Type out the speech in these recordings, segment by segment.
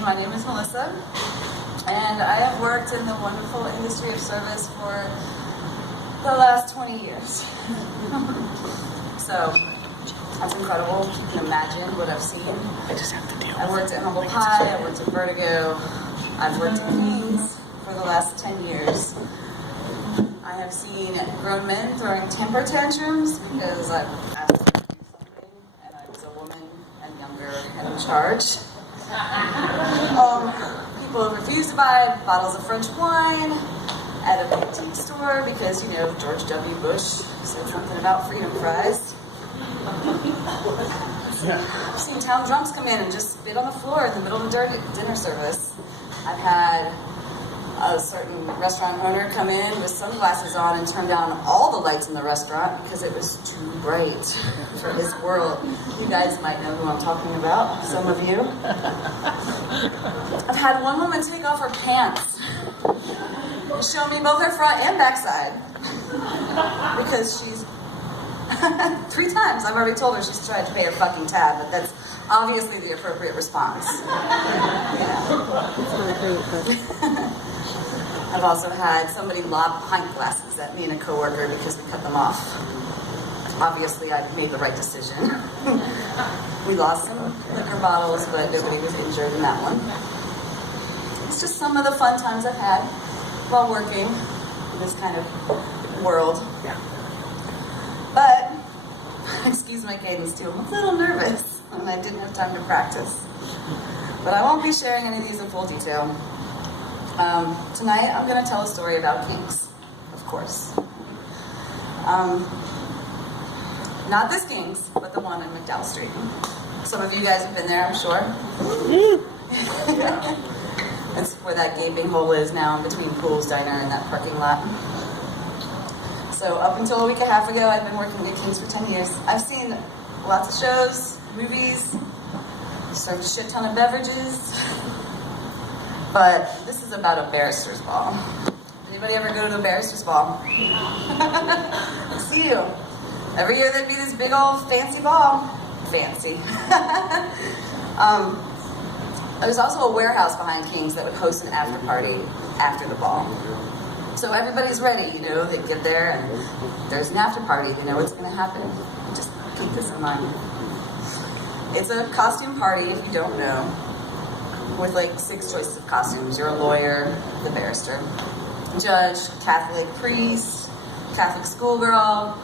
My name is Melissa, and I have worked in the wonderful industry of service for the last 20 years. So, that's incredible. You can imagine what I've seen. I worked at Humble Pie, I worked at Vertigo, I've worked at Kings for the last 10 years. I have seen grown men throwing temper tantrums because I've asked them to do something, and I was a woman and younger and in charge. People refuse to buy bottles of French wine at a boutique store because, you know, George W. Bush said something about freedom fries. I've seen town drunks come in and just spit on the floor in the middle of the dinner service. I've had a certain restaurant owner come in with sunglasses on and turn down all the lights in the restaurant because it was too bright for his world. You guys might know who I'm talking about, some of you. I've had one woman take off her pants and show me both her front and backside because she's 3 times. I've already told her she's tried to pay her fucking tab, but that's obviously the appropriate response. Yeah. I've also had somebody lob pint glasses at me and a coworker because we cut them off. Obviously, I made the right decision. We lost some liquor bottles, but nobody was injured in that one. It's just some of the fun times I've had while working in this kind of world. Yeah. But, excuse my cadence too, I'm a little nervous and I didn't have time to practice. But I won't be sharing any of these in full detail. Tonight I'm going to tell a story about Kings, of course. Not this Kings, but the one in McDowell Street. Some of you guys have been there, I'm sure. That's where that gaping hole is now in between Pools Diner and that parking lot. So up until a week and a half ago, I've been working at Kings for 10 years. I've seen lots of shows, movies, served a shit ton of beverages. But this is about a barrister's ball. Anybody ever go to a barrister's ball? I see you. Every year there'd be this big old fancy ball. Fancy. There's also a warehouse behind Kings that would host an after party after the ball. So everybody's ready, you know, they get there and there's an after party, they know what's gonna happen. Just keep this in mind. It's a costume party, if you don't know, with like 6 choices of costumes. You're a lawyer, the barrister, judge, Catholic priest, Catholic schoolgirl.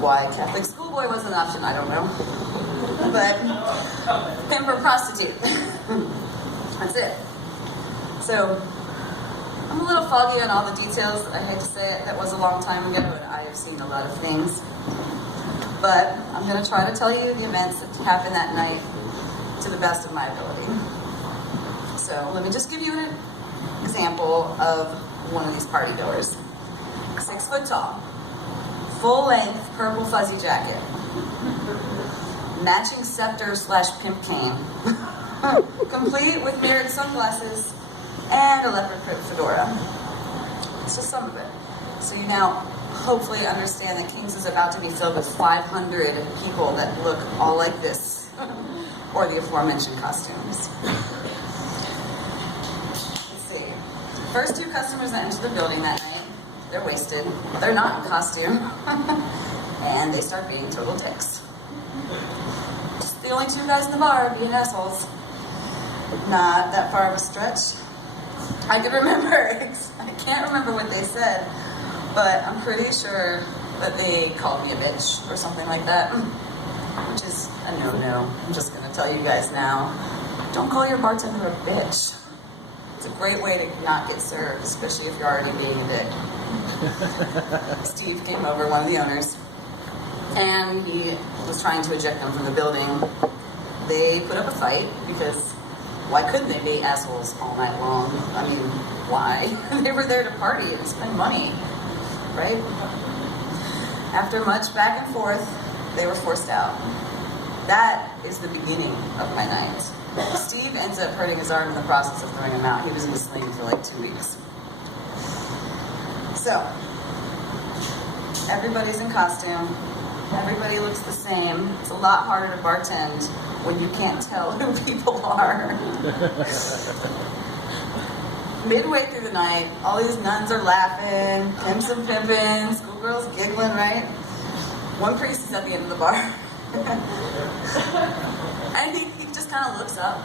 Why Catholic schoolboy wasn't an option, I don't know. But pimp or prostitute. That's it. So I'm a little foggy on all the details. I hate to say it, that was a long time ago and I have seen a lot of things. But I'm going to try to tell you the events that happened that night to the best of my ability. So let me just give you an example of one of these party goers. 6 foot tall, full length purple fuzzy jacket, matching scepter / pimp cane, complete with mirrored sunglasses and a leopard print fedora. It's just some of it. So you now hopefully understand that Kings is about to be filled with 500 people that look all like this. Or the aforementioned costumes. Let's see. First 2 customers that entered the building that night, they're wasted. They're not in costume. And they start being total dicks. Just the only 2 guys in the bar being assholes. Not that far of a stretch. I can remember, I can't remember what they said, but I'm pretty sure that they called me a bitch or something like that. Which is a no-no. I'm just going to tell you guys now. Don't call your bartender a bitch. It's a great way to not get served, especially if you're already being a dick. Steve came over, one of the owners, and he was trying to eject them from the building. They put up a fight because why couldn't they be assholes all night long? I mean, why? They were there to party and spend money, right? After much back and forth, they were forced out. That is the beginning of my night. Steve ends up hurting his arm in the process of throwing him out. He was in a sling for like 2 weeks. So, everybody's in costume. Everybody looks the same. It's a lot harder to bartend when you can't tell who people are. Midway through the night, all these nuns are laughing, pimps and pimping, schoolgirls giggling, right? One priest is at the end of the bar. And he just kind of looks up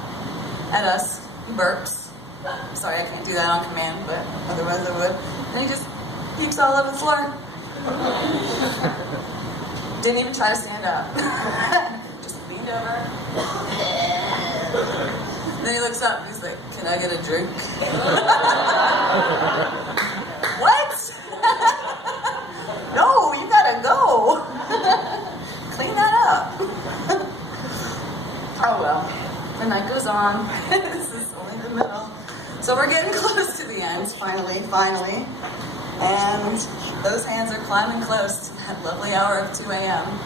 at us, he burps. Sorry, I can't do that on command, but otherwise I would. And he just peeks all over the floor. Didn't even try to stand up. Just leaned over. Then he looks up and he's like, "Can I get a drink?" What? No, you gotta go. Clean that up. Oh well. The night goes on. This is only the middle. So we're getting close to the end, finally. And those hands are climbing close to that lovely hour of 2 a.m.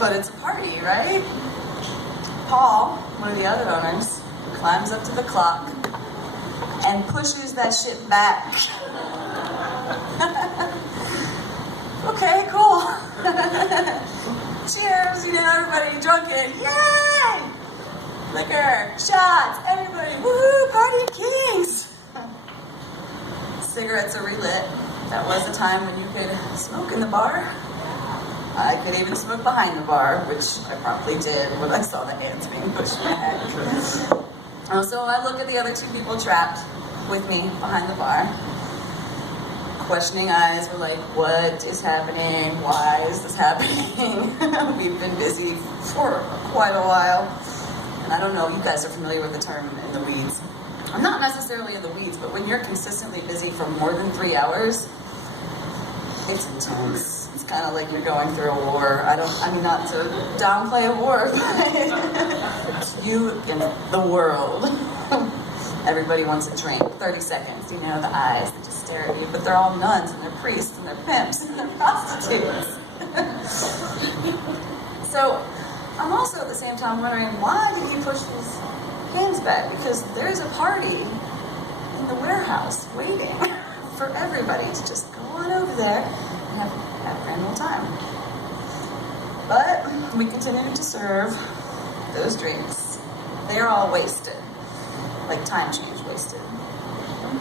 But it's a party, right? Paul, one of the other owners, climbs up to the clock and pushes that shit back. Okay, cool. Cheers, everybody drunken. Yay! Liquor, shots, everybody, woohoo, party of kings. Cigarettes are relit. That was a time when you could smoke in the bar. I could even smoke behind the bar, which I probably did when I saw the hands being pushed back. So I look at the other two people trapped with me behind the bar. Questioning eyes were like, what is happening? Why is this happening? We've been busy for quite a while. And I don't know if you guys are familiar with the term in the weeds. I'm not necessarily in the weeds, but when you're consistently busy for more than 3 hours, it's intense. It's kind of like you're going through a war. I mean, not to downplay a war, but you and the world. Everybody wants a drink. 30 seconds, the eyes, they just stare at you, but they're all nuns and they're priests and they're pimps and they're prostitutes. So I'm also at the same time wondering, why did he push his hands back? Because there's a party in the warehouse waiting for everybody to just go on over there and have a grand old time. But we continued to serve those drinks. They're all wasted. Like time change wasted.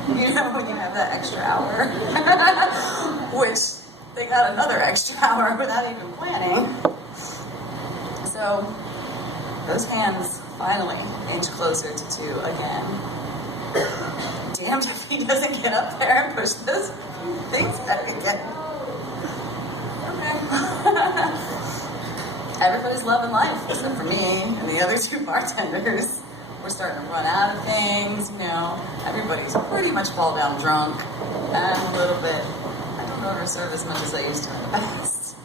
When you have that extra hour, which they got another extra hour without even planning. So those hands finally inch closer to 2 again. Damned if he doesn't get up there and push those things back again. Okay. Everybody's loving life except for me and the other 2 bartenders. We're starting to run out of things, Everybody's pretty much fall down drunk. And a little bit, I don't know how to serve as much as I used to in the past.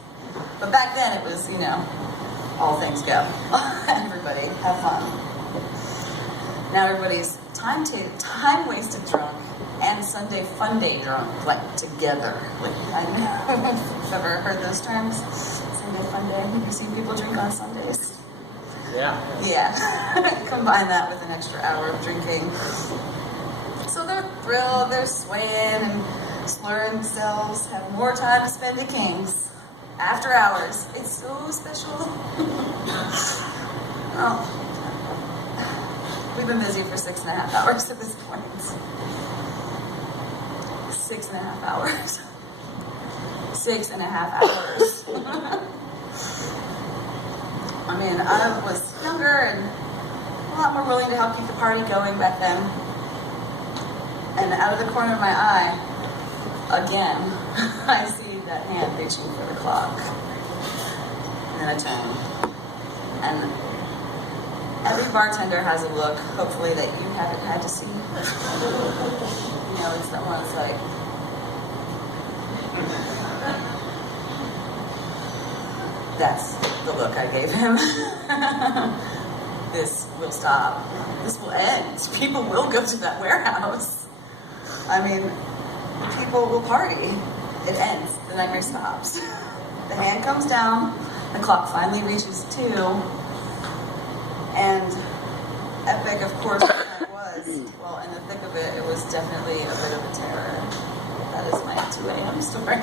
But back then it was, all things go. Everybody, have fun. Now everybody's time-wasted drunk and Sunday fun day drunk, like together. Like, I don't know if you've ever heard those terms. Sunday fun day. Have you seen people drink on Sundays? Yeah. Combine that with an extra hour of drinking. So they're thrilled, they're swaying and slurring themselves, have more time to spend at King's. After hours. It's so special. Oh. We've been busy for 6.5 hours at this point. 6.5 hours. 6.5 hours. I mean, I was younger and a lot more willing to help keep the party going back then. And out of the corner of my eye, again, I see that hand reaching for the clock. And then I turn. And every bartender has a look, hopefully, that you haven't had to see. It's that one that's like, that's the look I gave him. This will stop. This will end. People will go to that warehouse. I mean, people will party. It ends. The nightmare stops. The hand comes down. The clock finally reaches 2. And epic, of course, it was. Well, in the thick of it, it was definitely a bit of a terror. That is my 2 a.m. story.